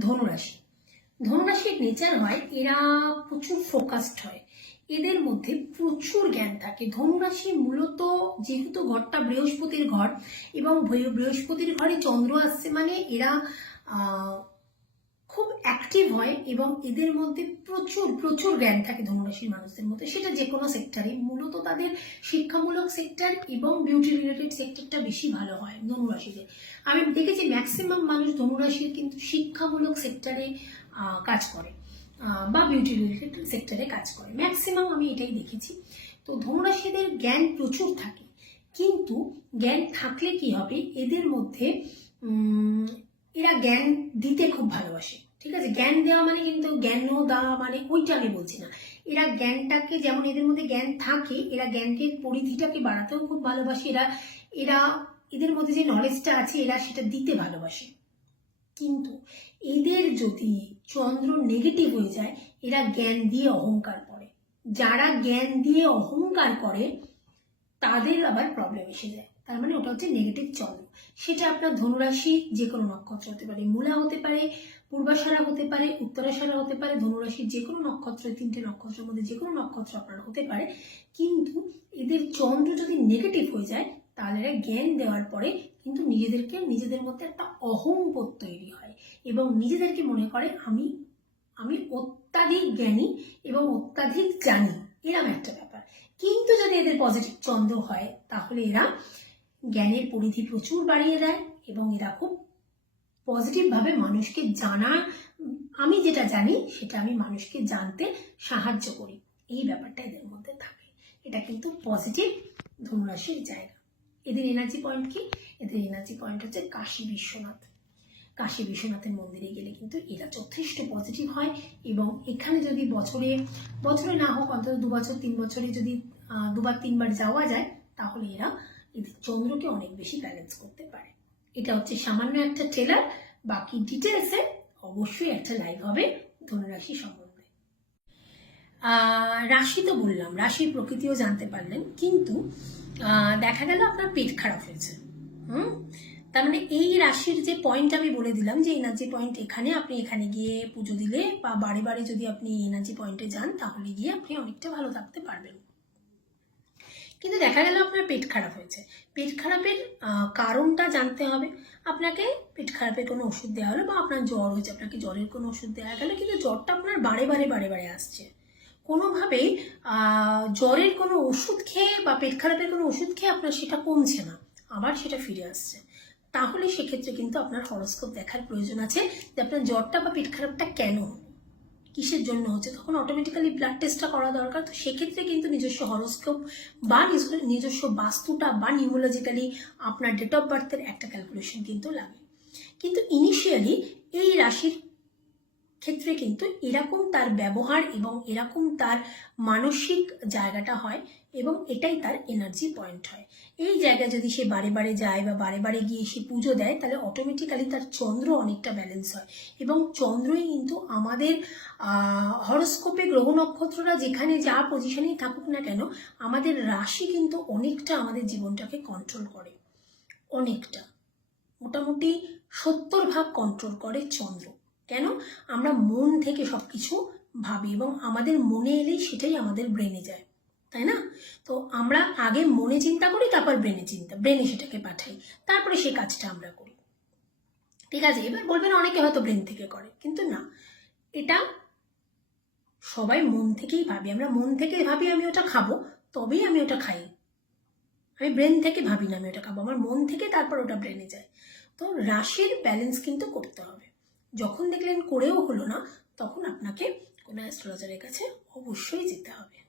ধনুরাশি। ধনুরাশির নেচার হয়, এরা প্রচুর ফোকাসড হয়। এদের মধ্যে প্রচুর জ্ঞান থাকে। ধনুরাশি মূলত যেহেতু ঘরটা বৃহস্পতির ঘর এবং বৃহ- বৃহস্পতির ঘরে চন্দ্র আসছে মানে এরা খুব অ্যাক্টিভ হয় এবং এদের মধ্যে প্রচুর প্রচুর জ্ঞান থাকে ধনুরাশির মানুষদের মধ্যে। সেটা যে কোনো সেক্টরে মূলত তাদের শিক্ষামূলক সেক্টর এবং বিউটি রিলেটেড সেক্টরটা বেশি ভালো হয় ধনুরাশিদের। আমি দেখেছি ম্যাক্সিমাম মানুষ ধনুরাশির কিন্তু শিক্ষামূলক সেক্টরে কাজ করে। বা বিউটি রিলেটেড সেক্টরে কাজ করে। ম্যাক্সিমাম আমি এটাই দেখেছি। তো ধনুরাশিদের জ্ঞান প্রচুর থাকে। কিন্তু জ্ঞান থাকলে কি হবে? এদের মধ্যে এরা জ্ঞান দিতে খুব ভালোবাসে। ঠিক আছে? জ্ঞান দেওয়া মানে কিন্তু জ্ঞান দেওয়া মানে ওইটা আমি বলছি না। এরা জ্ঞানটাকে যেমন এদের মধ্যে জ্ঞান থাকে, এরা জ্ঞানকে পরিধিটাকে বাড়াতেও খুব ভালোবাসে। এরা এরা এদের মধ্যে যে নলেজটা আছে, এরা সেটা দিতে ভালোবাসে। কিন্তু এদের যদি চন্দ্র নেগেটিভ হয়ে যায়, এরা জ্ঞান দিয়ে অহংকার করে। যারা জ্ঞান দিয়ে অহংকার করে, তাদের আবার প্রবলেম এসে যায়। তার মানে ওটা হচ্ছে নেগেটিভ চন্দ্র সেটা আপনার ধনুরাশি যে কোনো নক্ষত্র হতে পারে, মূলা হতে পারে, পূর্বাশারা হতে পারে, উত্তরাশারা হতে পারে, ধনুরাশির যে কোনো নক্ষত্র তিনটে নক্ষত্রের মধ্যে যে কোনো নক্ষত্র আপনার হতে পারে। কিন্তু এদের চন্দ্র যদি নেগেটিভ হয়ে যায়, তাহলে এরা জ্ঞান দেওয়ার পরে কিন্তু নিজেদেরকে, নিজেদের মধ্যে একটা অহংবোধ তৈরি হয় এবং নিজেদেরকে মনে করে, আমি আমি অত্যাধিক জ্ঞানী এবং অত্যাধিক জানি। এরম একটা ব্যাপার। কিন্তু যদি এদের পজিটিভ চন্দ্র হয়, তাহলে এরা জ্ঞানের পরিধি প্রচুর বাড়িয়ে দেয় এবং এরা খুব পজিটিভভাবে মানুষকে জানা, আমি যেটা জানি সেটা আমি মানুষকে জানতে সাহায্য করি। এই ব্যাপারটা এদের মধ্যে থাকে। এটা কিন্তু পজিটিভ ধনুরাশির জায়গা। এদের এনার্জি পয়েন্ট কি? এদের এনার্জি পয়েন্ট হচ্ছে কাশী বিশ্বনাথ। কাশী বিশ্বনাথের মন্দিরে গেলে কিন্তু এরা যথেষ্ট পজিটিভ হয় এবং এখানে যদি বছরে বছরে না হোক, অন্তত দু বছর তিন বছরে যদি দুবার, তিনবার যাওয়া যায়, তাহলে এরা এদের চন্দ্রকে অনেক বেশি ব্যালেন্স করতে পারে। এটা হচ্ছে সামান্য একটা ট্রেলার বাকি ডিটেলসে অবশ্যই একটা লাইভ হবে ধনুরাশি সম্বন্ধে। রাশি তো বললাম, রাশির প্রকৃতিও জানতে পারলেন, কিন্তু দেখা গেল আপনার পেট খারাপ হয়েছে। হুম? তার মানে এই রাশির যে পয়েন্ট আমি বলে দিলাম, যে এনার্জি পয়েন্ট এখানে আপনি এখানে গিয়ে পুজো দিলে বা বাড়ি বাড়ি যদি আপনি এনার্জি পয়েন্টে যান, তাহলে গিয়ে আপনি অনেকটা ভালো থাকতে পারবেন। কিন্তু দেখা গেল আপনার পেট খারাপ হয়েছে। পেট খারাপের কারণটা জানতে হবে। আপনাকে পেট খারাপের কোনো ওষুধ দেওয়া হলো বা আপনার জ্বর হয়েছে, আপনাকে জ্বরের কোনো ওষুধ দেওয়া গেলো, কিন্তু জ্বরটা আপনার বারে বারে বারে বারে আসছে। কোনোভাবেই জ্বরের কোনো ওষুধ খেয়ে বা পেট খারাপের কোনো ওষুধ খেয়ে আপনার সেটা কমছে না, আবার সেটা ফিরে আসছে। তাহলে সেক্ষেত্রে কিন্তু আপনার হরস্কোপ দেখার প্রয়োজন আছে যে আপনার জ্বরটা বা পেট খারাপটা কেন? হলো? কিসের জন্য হচ্ছে? তখন অটোমেটিক্যালি ব্লাড টেস্টটা করা দরকার। তো সেক্ষেত্রে কিন্তু নিজস্ব হরস্কোপ বা নিজ- নিজস্ব বাস্তুটা বা নিউমোলজিক্যালি আপনার ডেট অফ বার্থের একটা ক্যালকুলেশন কিন্তু লাগে। কিন্তু ইনিশিয়ালি এই রাশির ক্ষেত্রে কিন্তু এরকম তার ব্যবহার এবং এরকম তার মানসিক জায়গাটা হয় এবং এটাই তার এনার্জি পয়েন্ট হয়। এই জায়গায় যদি সে বারে বারে যায় বা বারে বারে গিয়ে সে পুজো দেয়, তাহলে অটোমেটিক্যালি তার চন্দ্র অনেকটা ব্যালেন্স হয় এবং চন্দ্রই কিন্তু আমাদের হরস্কোপে গ্রহ নক্ষত্ররা যেখানে যা পজিশনেই থাকুক না কেন, আমাদের রাশি কিন্তু অনেকটা আমাদের জীবনটাকে কন্ট্রোল করে। অনেকটা। মোটামুটি সত্তর ভাগ কন্ট্রোল করে চন্দ্র। কেন? আমরা মন থেকে সব কিছু ভাবি এবং আমাদের মনে এলেই সেটাই আমাদের ব্রেনে যায়, তাই না? তো আমরা আগে মনে চিন্তা করি, তারপর ব্রেনে চিন্তা ব্রেনে সেটাকে পাঠাই, তারপরে সেই কাজটা আমরা করি। ঠিক আছে, এবার বলবেন অনেকে হয়তো ব্রেন থেকে করে, কিন্তু না, এটা সবাই মন থেকেই ভাবি। আমরা মন থেকে ভাবি আমি ওটা খাব, তবেই আমি ওটা খাই। আমি ব্রেন থেকে ভাবি না আমি ওটা খাব, আমার মন থেকে তারপর ওটা ব্রেনে যায়। তো রাশির ব্যালেন্স কিন্তু করতে হবে। যখন দেখলেন করেও হলো না তখন আপনাকে কোনো অ্যাস্ট্রোলজারের কাছে অবশ্যই যেতে হবে।